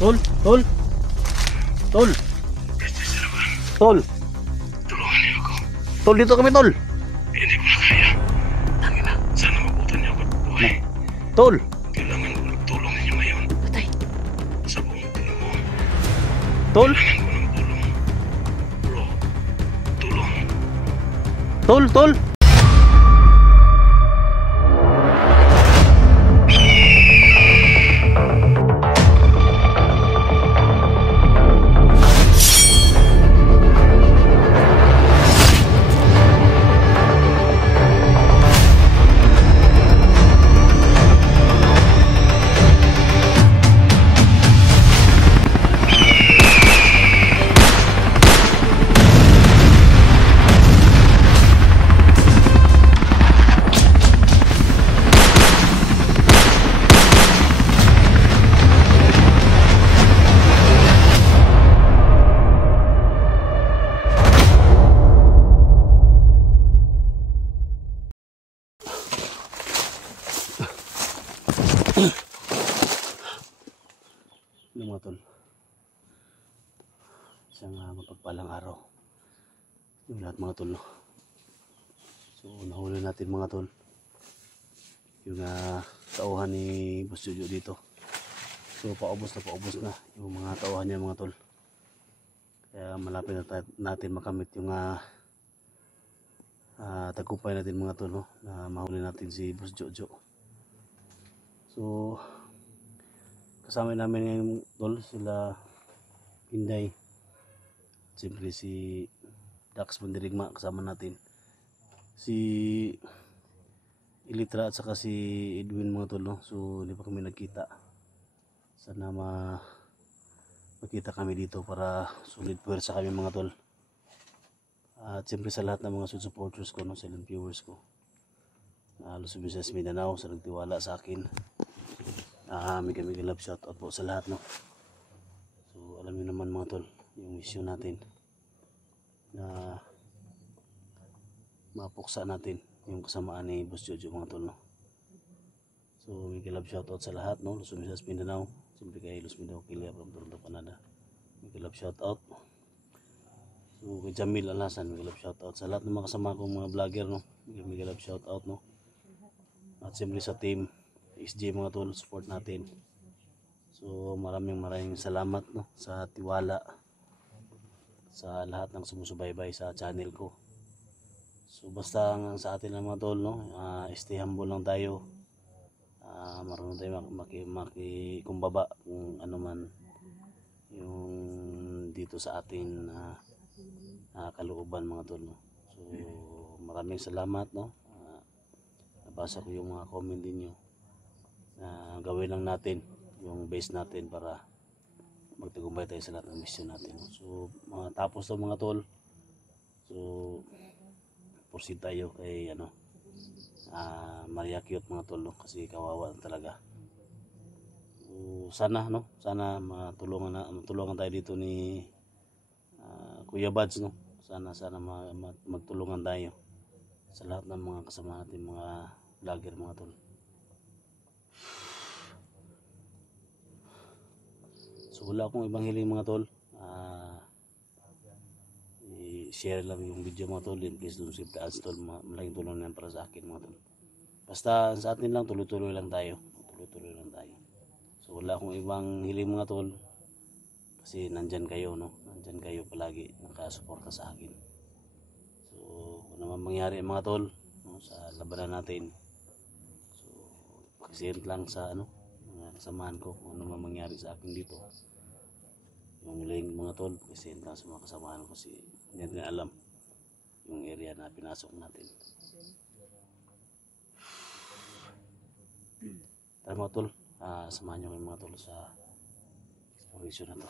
Tol, tol. Tol. Tol. Tulungan niyo ako. Tol, dito kami, tol. Hindi ko na kaya. Tangin na, sana mabutan niyo ako buhay. Tol. Kailangan ko ng tulong ninyo ngayon. Patay. Sa buong mundo. Tol. Kailangan ko ng tulong. Bro, tulong. Tol, tol. Mga tol, isang mapagpalang araw yung lahat mga tol, no? So nahuli natin mga tol yung tauhan ni Boss Jojo dito. So paubos na yung mga tauhan niya mga tol, kaya malapit na natin makamit yung tagumpay natin mga tol, no? Na mahuli natin si Boss Jojo. So kasama namin ngayon tol sila Inday, siyempre si Dax Mandirigma, kasama natin si Ilitra at saka si Edwin mga tol, no? So hindi pa kami nagkita, sana makita kami dito para solid puwersa kami mga tol. At siyempre sa lahat ng mga supporters ko, no? Silent viewers ko na Luzon, Visayas, Mindanao, sa nagtiwala sa akin. Mega love shoutout po sa lahat, no? So alam niyo naman mga tol yung mission natin na mapuksa natin yung kasamaan ni Boss Jojo mga tol, no? So mega love shoutout sa lahat, no? Luzon, Visayas, Mindanao, siyempre kay Luz Mindanao Kilia from Toronto, Canada, mega love shoutout. So kay Jamil Alasan, mega love shoutout sa lahat ng mga kasama kong mga vlogger, no? Mega love shoutout, no? At siyempre sa team XJ mga tol, support natin. So maraming salamat, no, sa tiwala sa lahat ng sumusubaybay sa channel ko. So basta sa atin lang mga tol, no, stay humble lang tayo. Marunong tayo makikumbaba kung ano man yung dito sa ating kalooban mga tol, no. So maraming salamat, no. Nabasa ko yung mga comment niyo. Gawin lang natin yung base natin para magtagumpay tayo sa lahat ng mission natin. So tapos to mga tol, so proceed tayo kay Maria Cute mga tol, no? Kasi kawawa talaga. So sana matulungan tayo dito ni Kuya Bads, no? Sana magtulungan tayo sa lahat ng mga kasama natin mga vlogger mga tol. So wala akong ibang hiling mga tol, i-share lang yung video mga tol, and please don't save the ads tol, malaking tulong yan para sa akin mga tol. Basta sa atin lang, tuloy-tuloy lang tayo. So wala akong ibang hiling mga tol, kasi nandyan kayo, no? Nandyan kayo palagi, nakasuporta sa akin. So kung naman mangyari mga tol, no, sa labanan natin, so mag-share lang sa mga kasamahan ko kung ano man mangyari sa akin dito. Yung link mga tol, kasi lang sa mga kasamahan ko, si hindi na alam yung area na pinasok natin. Tara mga tol, samahan nyo kayo mga tol sa exploration na to.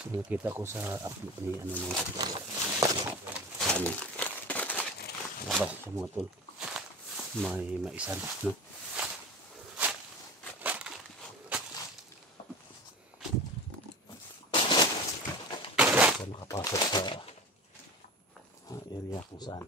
So, nakita ko sa upload ni labas sa mga tol, may maisan, no? Nakapasok sa area kung saan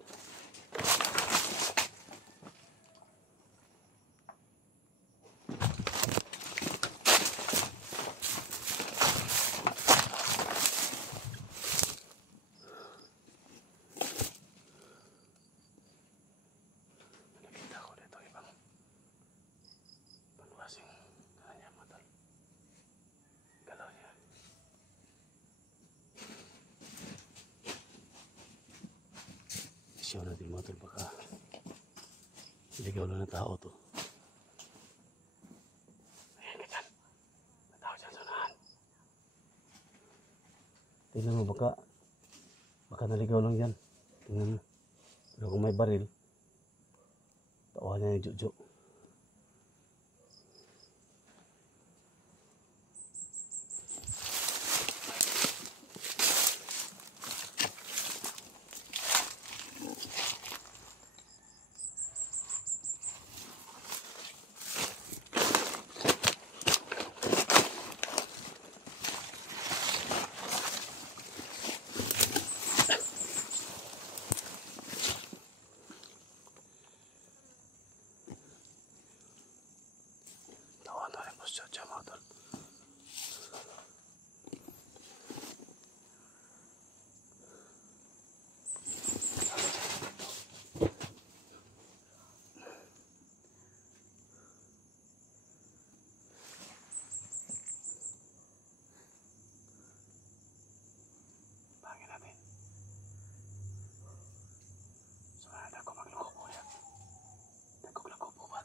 Ligaw lang ng tao to. Ayan, kitan. May tao dyan sa unahan. Tingnan mo, baka naligaw lang dyan. Tingnan mo. Pero kung may baril, tawahan niya yung Jojo. Tawahan to ni Boss Jojo, mga tol. Pangin natin. Sumanad ako magloko po yan. Nagkuglako po ba?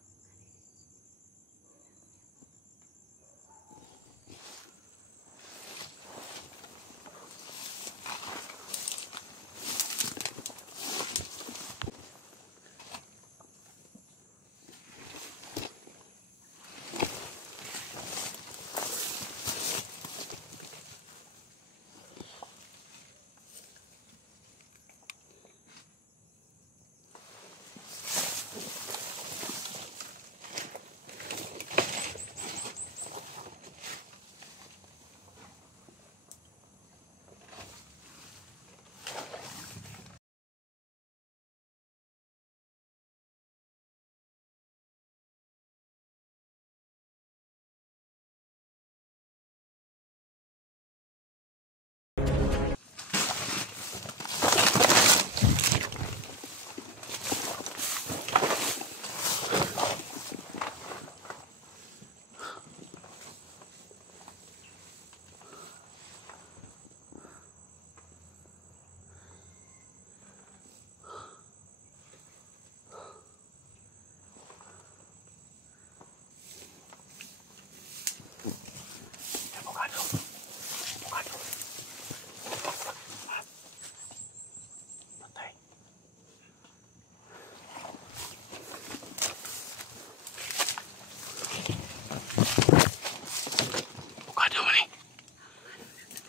Abogado. Abogado. Patay. Abogado mo ni.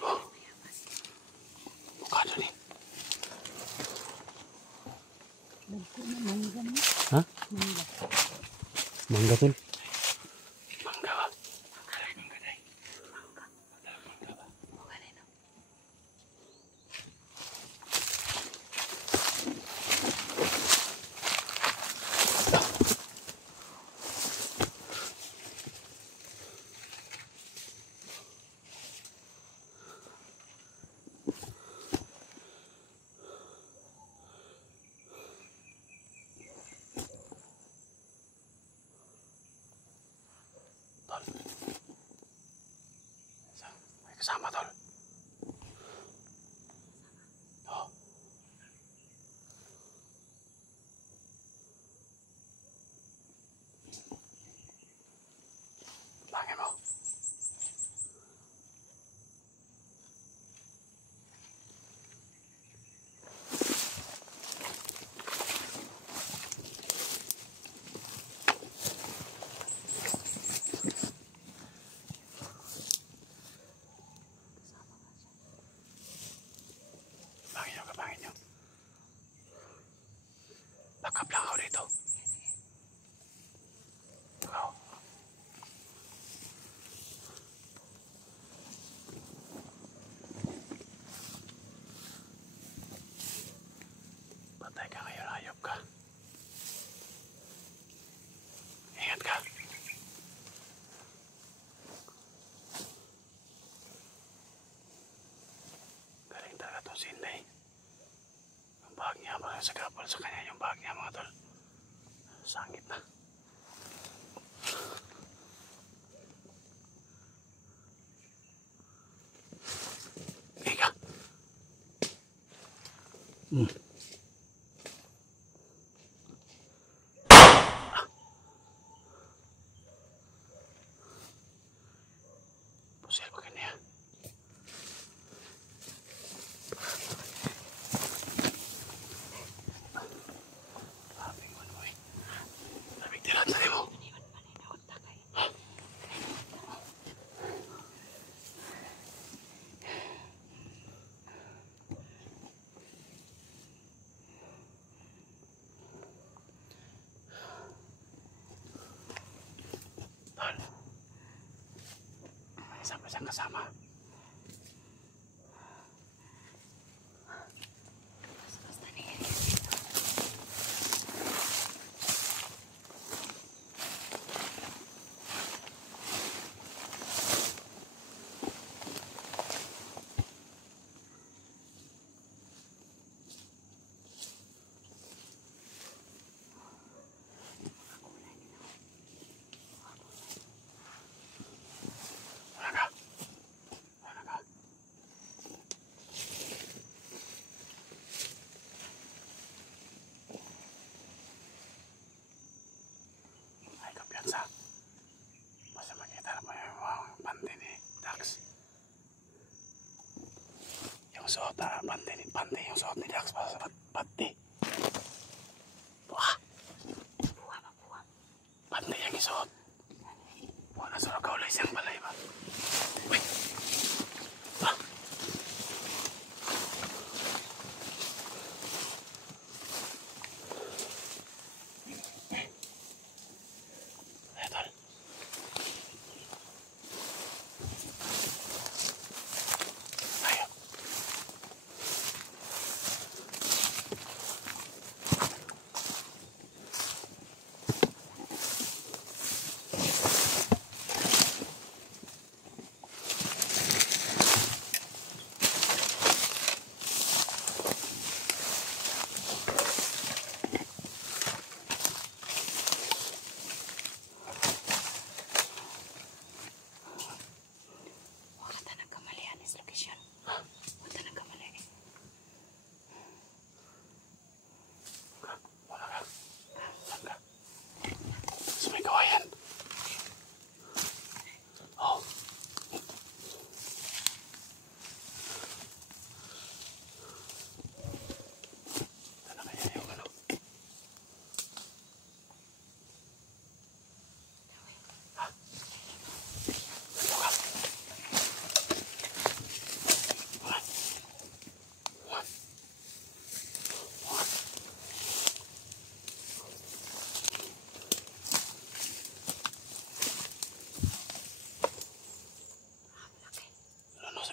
Oh. Abogado ni. Ha? Mangga tol. Mangga ba? Mangga day. Mangga ba? Tol. May kasama tol. Oh. Bangin mo. Bangin nyo. Backup lang ako dito. Ikaw. Patay ka ngayon, hayop ka. Ingat ka. Galing talaga itong Sinday. Ang bag niya, parang sa kapal sa kanya yung bag niya, mga tol. Sangit na. Ika. Sel ko kanya. Abing man mo eh. Abing tirat sa mo. Tol. May isa pa siyang kasama. Basta makita na mo yung mga panty ni Dax. Yung suot na panty yung suot ni Dax para sa panty. Buha. Panty yung isuot. Buha na sa kaulay siyang balay ba? Uy. Ah. Tol. Ayo.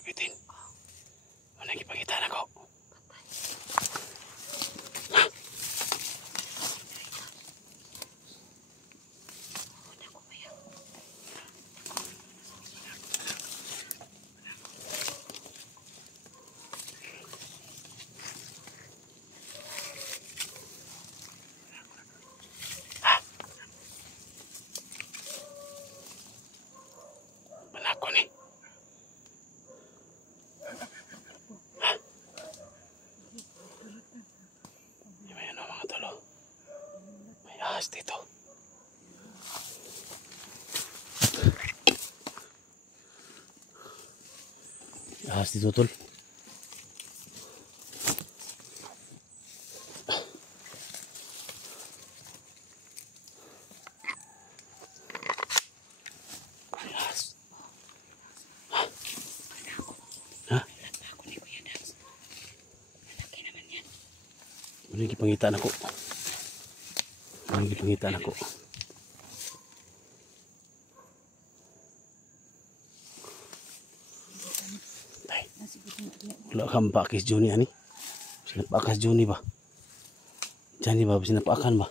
Bitin. Ano yung ipakita na ko? Banako ni. Dito. Ahas dito tol. Ahas. Ha? Ano yung ipangitaan ako? Ang gipangitan ako. Tay. Wala kang pakis Juni ani. Sinapakas Juni ba? Jani ba sinapakan ba?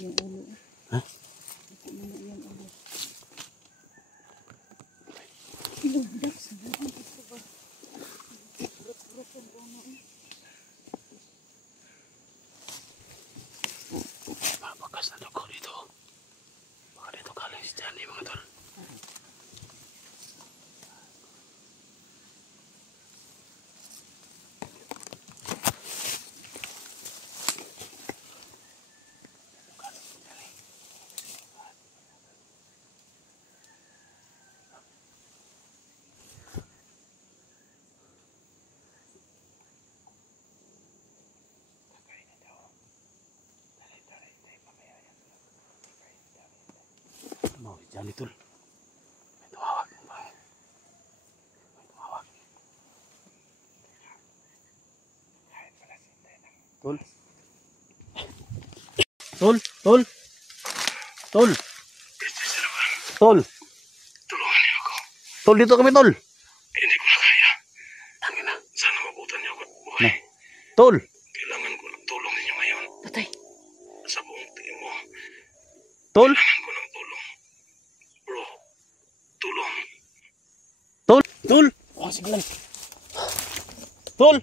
Yung ulo. Ha? Yung ulo. Ilugdak sa buwan ito ba? Rot-rot ang bono eh. Mabakas na dugo dito. Baka dito galing si Jani mga tol. Dali tol. May tumawag. May tumawag. Tol. Tol. Tol. Tol. Tol. Tulungan niyo ako. Tol, dito kami tol. Hindi ko na kaya. Tangina, sana mabutan niyo ako at buhay. Nah. Tol. Kailangan ko ng tulong ninyo ngayon. Patay. Sa buong tingin mo, Tol. kailangan ko ng tulong. Bro, tulong. Tol. Tol. Oh, sige lang. Tol.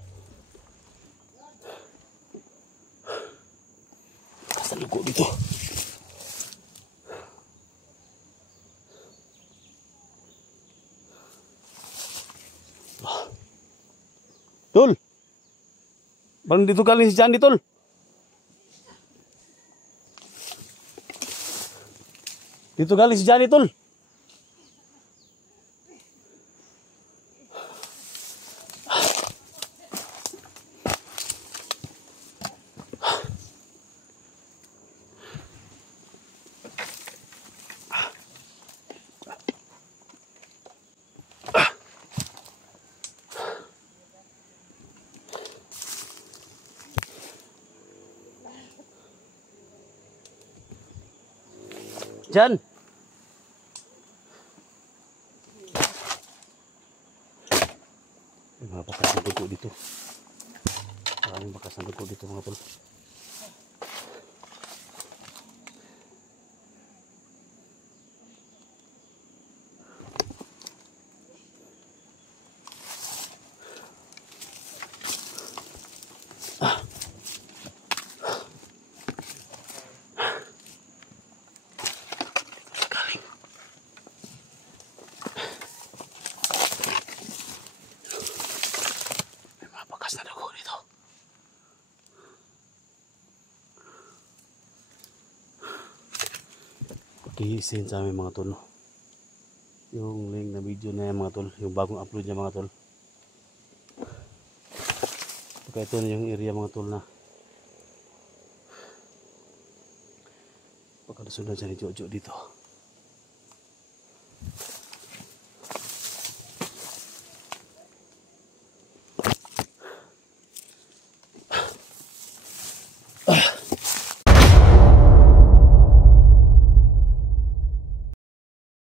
Kasal ko dito. Tol. Baru dito galing si Jandy, Tol. Dito galing si Jandy, Tol. Jan. May mga bakas ng dugo dito. Maraming bakas ng dugo dito mga tol. Bakas na dugo dito. Pakihisin sa amin mga tol. Yung link na video na yan mga tol. Yung bagong upload niya mga tol. Pagka ito na yung area mga tol na pagkasunod siya ni Jojo dito.